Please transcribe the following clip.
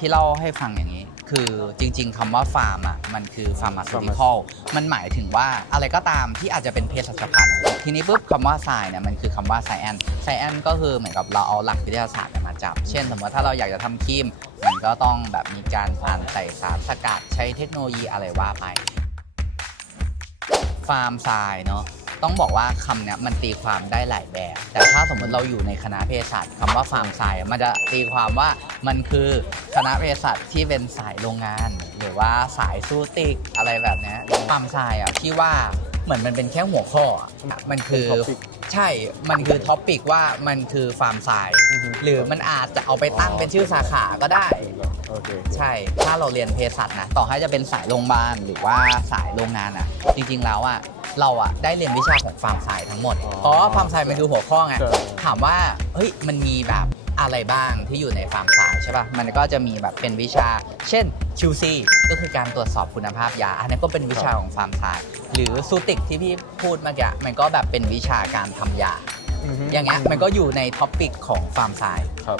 ที่เล่าให้ฟังอย่างนี้ คือจริง ๆคำว่าฟาร์มอะมันคือฟาร์มาซูติคอลมันหมายถึงว่าอะไรก็ตามที่อาจจะเป็นเภสัชพันธุ์ทีนี้ปุ๊บคำว่าไซเนี่ยมันคือคำว่าไซแอนไซแอนก็คือเหมือนกับเราเอาหลักวิทยาศาสตร์เนี่ยมาจับ เช่น สมมติถ้าเราอยากจะทำครีม มันก็ต้องแบบมีการผ่านใส่สารสกัดใช้เทคโนโลยีอะไรว่าไปฟาร์มทรายเนาะ ต้องบอกว่าคำเนี้ยมันตีความได้หลายแบบ แต่ถ้าสมมติเราอยู่ในคณะเภสัชคำว่าฟาร์มทรายอะมันจะตีความว่ามันคือคณะเภสัชที่เป็นสายโรงงาน หรือว่าสายสูติกอะไรแบบเนี้ยฟาร์มทรายอะที่ว่าเหมือนมันเป็นแค่หัวข้ออะมันคือเป็น topic ใช่ มันคือท็อปิกว่ามันคือฟาร์มทรายหรือมันอาจจะเอาไปตั้งเป็นชื่อสาขาก็ได้ โอเคใช่ ถ้าเราเรียนเภสัชนะ ต่อให้จะเป็นสายโรงพยาบาลหรือว่าสายโรงงานอะ จริงๆแล้วอะ เราอะได้เรียนวิชาของฟาร์มไซน์ทั้งหมด อ๋อเพราะว่าฟาร์มไซน์มันคือหัวข้อไง ใช่ ถามว่าเฮ้ยมันมีแบบอะไรบ้างที่อยู่ในฟาร์มไซน์ใช่ป่ะ มันก็จะมีแบบเป็นวิชา เช่น QC ก็คือการตรวจสอบคุณภาพยา อันนี้นก็เป็นวิชาของฟาร์มไซน์หรือซูติกที่พี่พูดเมื่อกี้มันก็แบบเป็นวิชาการทำยาฮึอย่างเงี้ยมันก็อยู่ในท็อปิกของฟาร์มไซน์ครับ